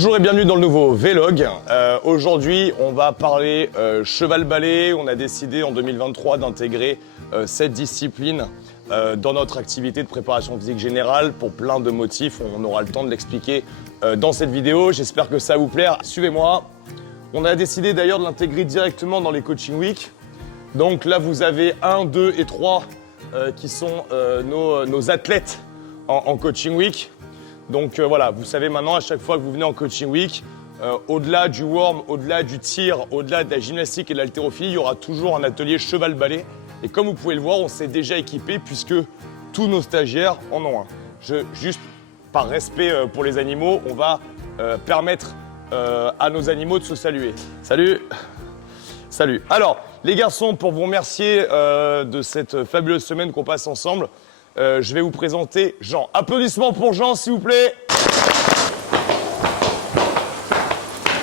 Bonjour et bienvenue dans le nouveau Vlog. Aujourd'hui, on va parler cheval-balai. On a décidé en 2023 d'intégrer cette discipline dans notre activité de préparation physique générale pour plein de motifs. On aura le temps de l'expliquer dans cette vidéo. J'espère que ça va vous plaire. Suivez-moi. On a décidé d'ailleurs de l'intégrer directement dans les coaching week. Donc là, vous avez 1, 2 et 3 qui sont nos athlètes en coaching week. Donc voilà, vous savez maintenant, à chaque fois que vous venez en coaching week, au-delà du warm, au-delà du tir, au-delà de la gymnastique et de l'haltérophilie, il y aura toujours un atelier cheval-balai. Et comme vous pouvez le voir, on s'est déjà équipé puisque tous nos stagiaires en ont un. Juste par respect pour les animaux, on va permettre à nos animaux de se saluer. Salut! Salut! Alors, les garçons, pour vous remercier de cette fabuleuse semaine qu'on passe ensemble, je vais vous présenter Jean. Applaudissements pour Jean, s'il vous plaît.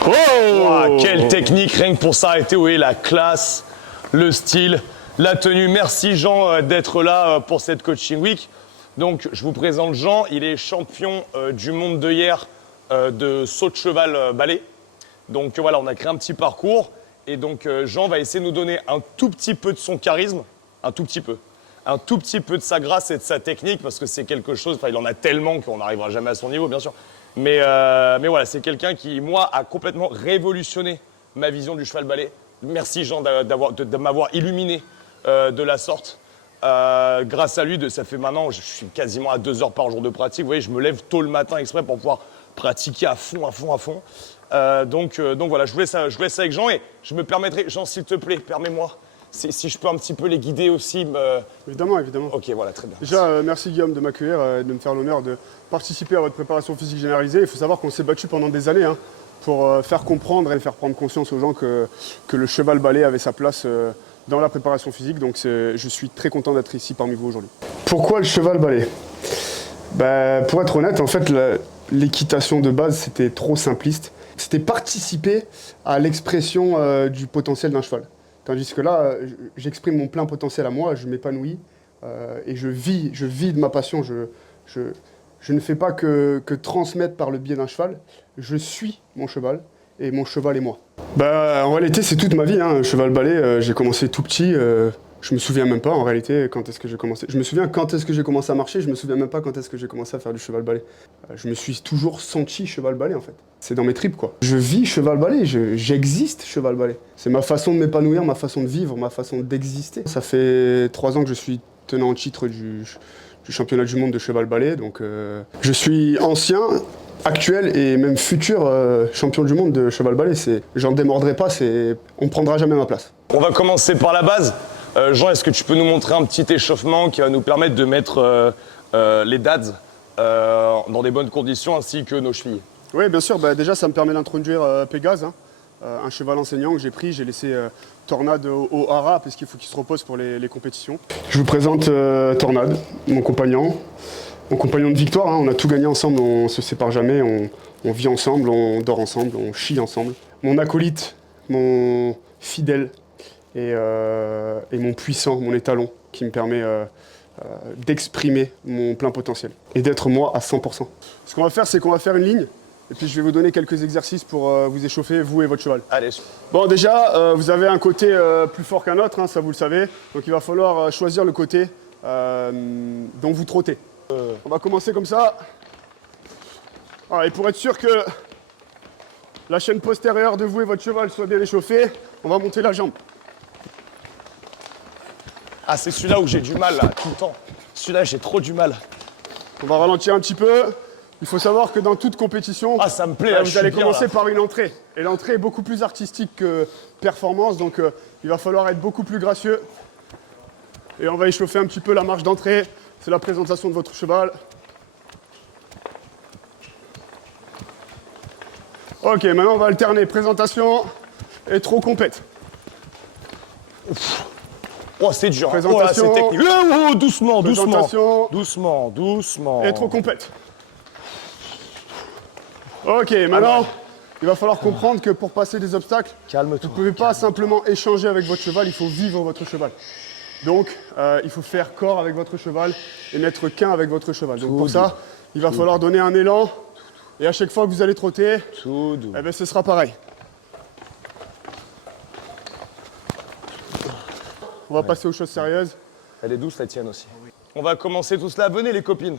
Oh, wow, quelle technique, rien que pour s'arrêter. Vous voyez la classe, le style, la tenue. Merci Jean d'être là pour cette coaching week. Donc, je vous présente Jean. Il est champion du monde de hier de saut de cheval balai. Donc voilà, on a créé un petit parcours. Et donc, Jean va essayer de nous donner un tout petit peu de son charisme. Un tout petit peu de sa grâce et de sa technique, parce que c'est quelque chose, enfin il en a tellement qu'on n'arrivera jamais à son niveau, bien sûr. Mais voilà, c'est quelqu'un qui, moi, a complètement révolutionné ma vision du cheval-balai. Merci Jean de m'avoir illuminé de la sorte. Grâce à lui, ça fait maintenant, je suis quasiment à 2 heures par jour de pratique. Vous voyez, je me lève tôt le matin exprès pour pouvoir pratiquer à fond. Donc voilà, je vous laisse avec Jean et je me permettrai, Jean, s'il te plaît, permets-moi. Si je peux un petit peu les guider aussi. Évidemment. Ok, voilà, très bien. Déjà, merci Guillaume de m'accueillir et de me faire l'honneur de participer à votre préparation physique généralisée. Il faut savoir qu'on s'est battu pendant des années pour faire comprendre et faire prendre conscience aux gens que le cheval-balai avait sa place dans la préparation physique. Donc je suis très content d'être ici parmi vous aujourd'hui. Pourquoi le cheval-balai ? Pour être honnête, en fait, l'équitation de base, c'était trop simpliste. C'était participer à l'expression du potentiel d'un cheval. Tandis que là, j'exprime mon plein potentiel à moi, je m'épanouis et je vis de ma passion. Je ne fais pas que transmettre par le biais d'un cheval, je suis mon cheval et mon cheval est moi. En réalité, c'est toute ma vie, cheval-balai, j'ai commencé tout petit, je me souviens même pas en réalité quand est-ce que j'ai commencé. Je me souviens quand est-ce que j'ai commencé à marcher, je me souviens même pas quand est-ce que j'ai commencé à faire du cheval-balai. Je me suis toujours senti cheval-balai en fait. C'est dans mes tripes quoi. Je vis cheval-balai, j'existe cheval-balai. C'est ma façon de m'épanouir, ma façon de vivre, ma façon d'exister. Ça fait 3 ans que je suis tenant en titre du championnat du monde de cheval-balai, donc je suis ancien, actuel et même futur champion du monde de cheval-balai. J'en démordrai pas, on prendra jamais ma place. On va commencer par la base. Jean, est-ce que tu peux nous montrer un petit échauffement qui va nous permettre de mettre les dads dans des bonnes conditions ainsi que nos chevilles? Oui, bien sûr. Déjà, ça me permet d'introduire Pégase, un cheval enseignant que j'ai pris. J'ai laissé Tornade au hara parce qu'il faut qu'il se repose pour les compétitions. Je vous présente Tornade, mon compagnon de victoire. On a tout gagné ensemble, on se sépare jamais, on vit ensemble, on dort ensemble, on chie ensemble. Mon acolyte, mon fidèle et mon puissant, mon étalon qui me permet d'exprimer mon plein potentiel et d'être moi à 100%. Ce qu'on va faire, c'est qu'on va faire une ligne. Et puis je vais vous donner quelques exercices pour vous échauffer, vous et votre cheval. Allez. Bon, déjà, vous avez un côté plus fort qu'un autre, ça vous le savez. Donc il va falloir choisir le côté dont vous trottez. On va commencer comme ça. Et pour être sûr que la chaîne postérieure de vous et votre cheval soit bien échauffée, on va monter la jambe. Ah, c'est celui-là où j'ai du mal, là, tout le temps. Celui-là, j'ai trop du mal. On va ralentir un petit peu. Il faut savoir que dans toute compétition, ça me plaît, là, vous allez commencer par une entrée. Et l'entrée est beaucoup plus artistique que performance, donc il va falloir être beaucoup plus gracieux. Et on va échauffer un petit peu la marche d'entrée. C'est la présentation de votre cheval. Ok, maintenant on va alterner présentation et trop compète. Oh, c'est dur. Présentation. C'est technique. Doucement. Présentation. Doucement. Et trop compète. Ok, maintenant, il va falloir comprendre que pour passer des obstacles, calme-toi, vous ne pouvez pas simplement échanger avec votre cheval, il faut vivre votre cheval. Donc, il faut faire corps avec votre cheval et n'être qu'un avec votre cheval. Donc pour ça, il va falloir donner un élan Et à chaque fois que vous allez trotter, Tout doux. eh ben, ce sera pareil. On va passer aux choses sérieuses. Elle est douce la tienne aussi. On va commencer tout cela. Venez les copines.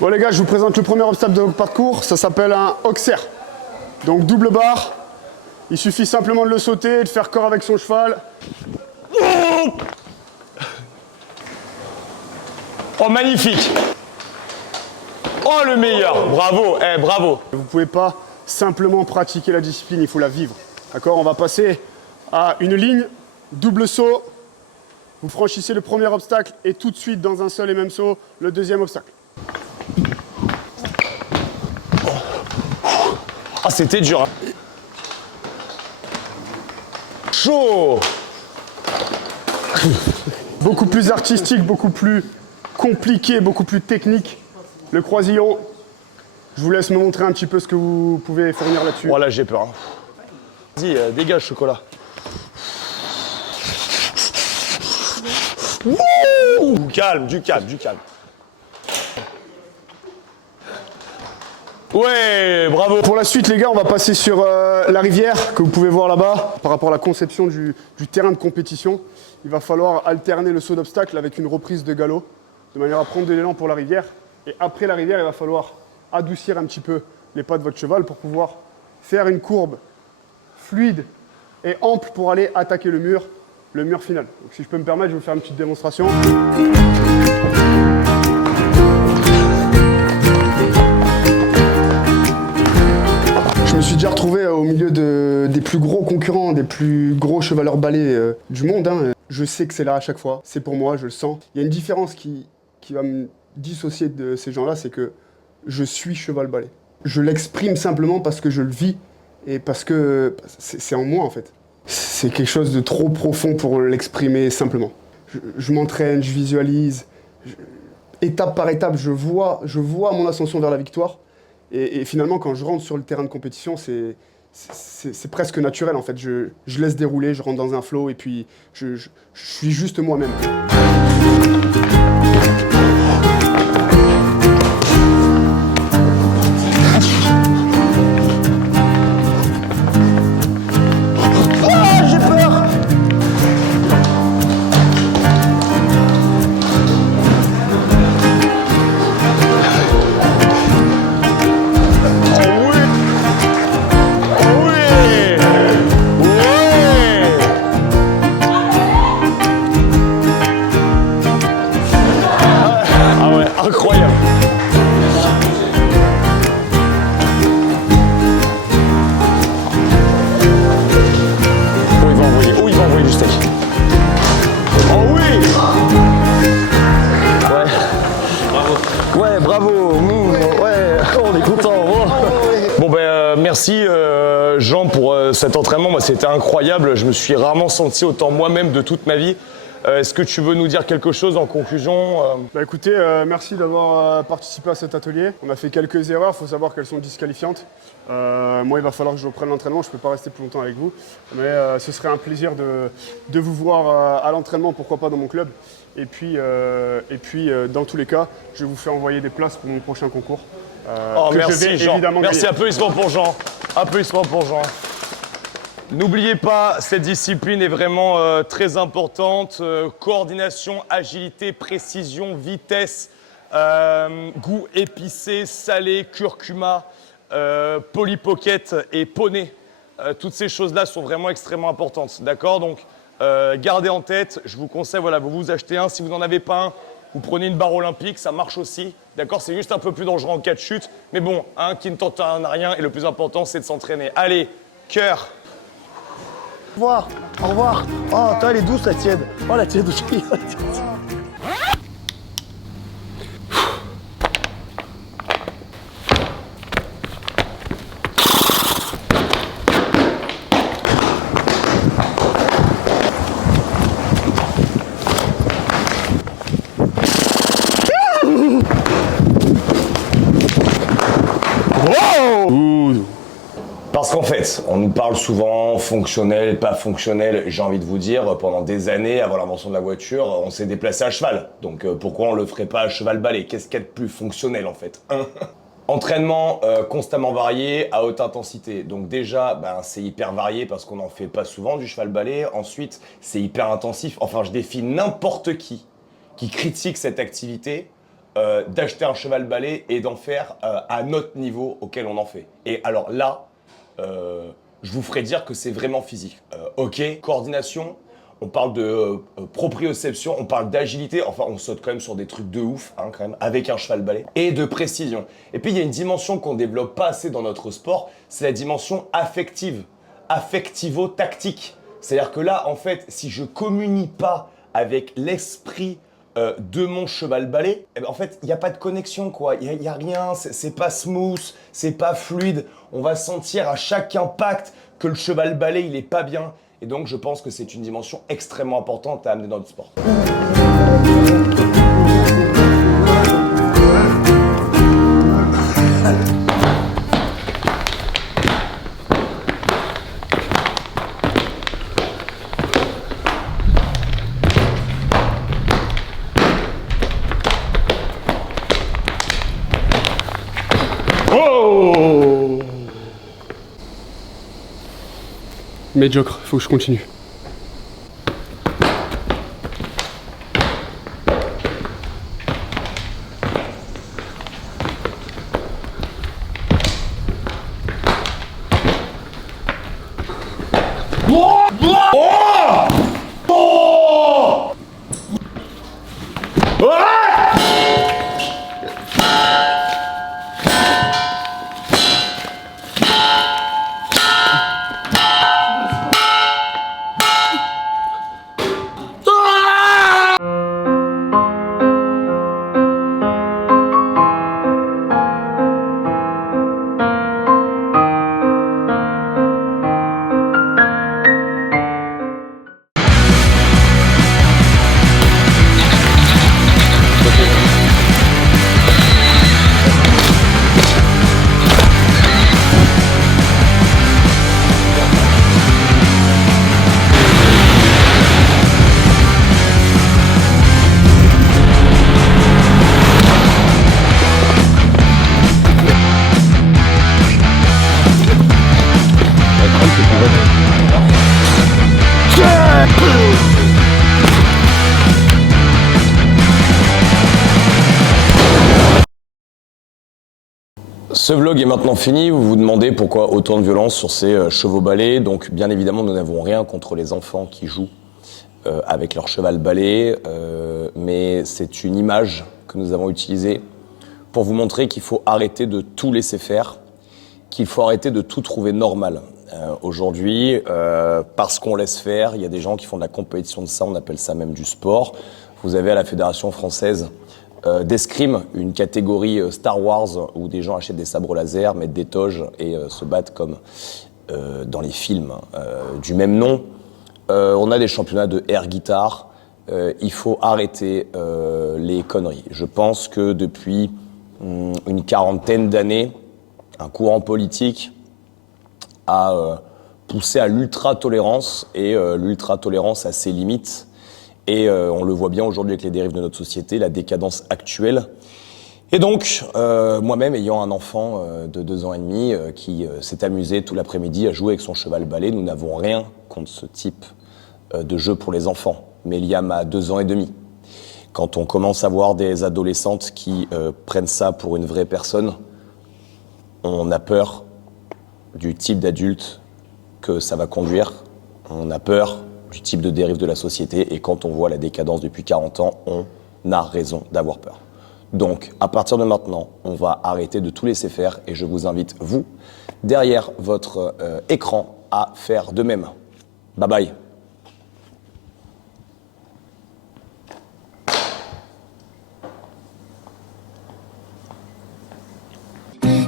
Bon les gars, je vous présente le premier obstacle de votre parcours. Ça s'appelle un Auxerre. Donc double barre. Il suffit simplement de le sauter et de faire corps avec son cheval. Oh, magnifique. Oh, le meilleur. Bravo, bravo. Vous ne pouvez pas simplement pratiquer la discipline, il faut la vivre. D'accord? On va passer à une ligne, double saut. Vous franchissez le premier obstacle et tout de suite, dans un seul et même saut, le deuxième obstacle. Ah, c'était dur. Hein. Chaud. Beaucoup plus artistique, beaucoup plus compliqué, beaucoup plus technique. Le croisillon. Je vous laisse me montrer un petit peu ce que vous pouvez fournir là-dessus. Oh là, j'ai peur. Hein. Vas-y, dégage, chocolat. Ouh, calme, du calme, du calme. Ouais, bravo. Pour la suite, les gars, on va passer sur la rivière que vous pouvez voir là-bas. Par rapport à la conception du terrain de compétition, il va falloir alterner le saut d'obstacle avec une reprise de galop, de manière à prendre de l'élan pour la rivière. Et après la rivière, il va falloir adoucir un petit peu les pas de votre cheval pour pouvoir faire une courbe fluide et ample pour aller attaquer le mur final. Donc, si je peux me permettre, je vais vous faire une petite démonstration. Je me suis déjà retrouvé au milieu des plus gros concurrents, des plus gros chevaleurs balais du monde. Hein. Je sais que c'est là à chaque fois, c'est pour moi, je le sens. Il y a une différence qui va me dissocier de ces gens-là, c'est que je suis cheval balai. Je l'exprime simplement parce que je le vis et parce que c'est en moi en fait. C'est quelque chose de trop profond pour l'exprimer simplement. Je m'entraîne, je visualise, étape par étape, je vois mon ascension vers la victoire. Et finalement, quand je rentre sur le terrain de compétition, c'est presque naturel en fait. Je laisse dérouler, je rentre dans un flow et puis je suis juste moi-même. Incroyable. Où il va envoyer du steak. Oh oui. Ouais. Bravo. Ouais, bravo. Ouais, on est content. Bon ben merci Jean pour cet entraînement. Moi c'était incroyable. Je me suis rarement senti autant moi-même de toute ma vie. Est-ce que tu veux nous dire quelque chose en conclusion Bah écoutez, merci d'avoir participé à cet atelier. On a fait quelques erreurs, il faut savoir qu'elles sont disqualifiantes. Moi, il va falloir que je reprenne l'entraînement, je ne peux pas rester plus longtemps avec vous. Mais ce serait un plaisir de vous voir à l'entraînement, pourquoi pas dans mon club. Et puis, dans tous les cas, je vais vous faire envoyer des places pour mon prochain concours. Oh que merci je vais Jean. évidemment Merci, gagner. applaudissements pour Jean. Applaudissements pour Jean. N'oubliez pas, cette discipline est vraiment très importante. Coordination, agilité, précision, vitesse, goût épicé, salé, curcuma, Polly Pocket et poney. Toutes ces choses-là sont vraiment extrêmement importantes. D'accord? Donc, gardez en tête, je vous conseille, voilà, vous achetez un. Si vous n'en avez pas un, vous prenez une barre olympique, ça marche aussi. D'accord? C'est juste un peu plus dangereux en cas de chute. Mais bon, qui ne tente à rien. Et le plus important, c'est de s'entraîner. Allez, cœur! Au revoir, au revoir. Oh, toi, elle est douce la tienne. Oh, la tienne aussi. Parce qu'en fait, on nous parle souvent fonctionnel, pas fonctionnel. J'ai envie de vous dire, pendant des années, avant l'invention de la voiture, on s'est déplacé à cheval. Donc pourquoi on le ferait pas à cheval balai? Qu'est-ce qu'il y a de plus fonctionnel en fait, hein? Entraînement constamment varié, à haute intensité. Donc déjà, ben, c'est hyper varié parce qu'on n'en fait pas souvent du cheval-balai. Ensuite, c'est hyper intensif. Enfin, je défie n'importe qui critique cette activité d'acheter un cheval-balai et d'en faire à notre niveau auquel on en fait. Et alors là, je vous ferai dire que c'est vraiment physique. Ok, coordination, on parle de proprioception, on parle d'agilité, enfin on saute quand même sur des trucs de ouf, hein, quand même, avec un cheval-balai, et de précision. Et puis il y a une dimension qu'on développe pas assez dans notre sport, c'est la dimension affective, affectivo-tactique. C'est-à-dire que là, en fait, si je communie pas avec l'esprit de mon cheval-balai, eh ben, en fait, il n'y a pas de connexion, quoi. Il y a rien, c'est pas smooth, c'est pas fluide. On va sentir à chaque impact que le cheval-balai, il est pas bien. Et donc, je pense que c'est une dimension extrêmement importante à amener dans notre sport. Oh! Médiocre, faut que je continue. Ce vlog est maintenant fini, vous vous demandez pourquoi autant de violence sur ces chevaux balais. Donc bien évidemment nous n'avons rien contre les enfants qui jouent avec leur cheval balai, mais c'est une image que nous avons utilisée pour vous montrer qu'il faut arrêter de tout laisser faire, qu'il faut arrêter de tout trouver normal. Aujourd'hui, parce qu'on laisse faire, il y a des gens qui font de la compétition de ça, on appelle ça même du sport. Vous avez à la Fédération française d'escrime, une catégorie Star Wars où des gens achètent des sabres laser, mettent des toges et se battent comme dans les films du même nom. On a des championnats de air guitar. Il faut arrêter les conneries. Je pense que depuis une quarantaine d'années, un courant politique a poussé à l'ultra-tolérance et l'ultra-tolérance a ses limites. Et on le voit bien aujourd'hui avec les dérives de notre société, la décadence actuelle. Et donc, moi-même ayant un enfant de 2 ans et demi qui s'est amusé tout l'après-midi à jouer avec son cheval balai, nous n'avons rien contre ce type de jeu pour les enfants. Mais Liam a 2 ans et demi. Quand on commence à voir des adolescentes qui prennent ça pour une vraie personne, on a peur du type d'adulte que ça va conduire. On a peur du type de dérive de la société, et quand on voit la décadence depuis 40 ans, on a raison d'avoir peur. Donc, à partir de maintenant, on va arrêter de tout laisser faire, et je vous invite, vous, derrière votre écran, à faire de même. Bye bye.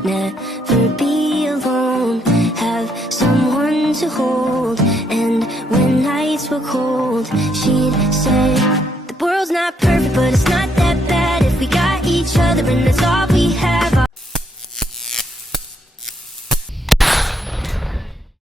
Never be alone, have someone to hold. And when nights were cold, she'd say, the world's not perfect, but it's not that bad if we got each other, and it's all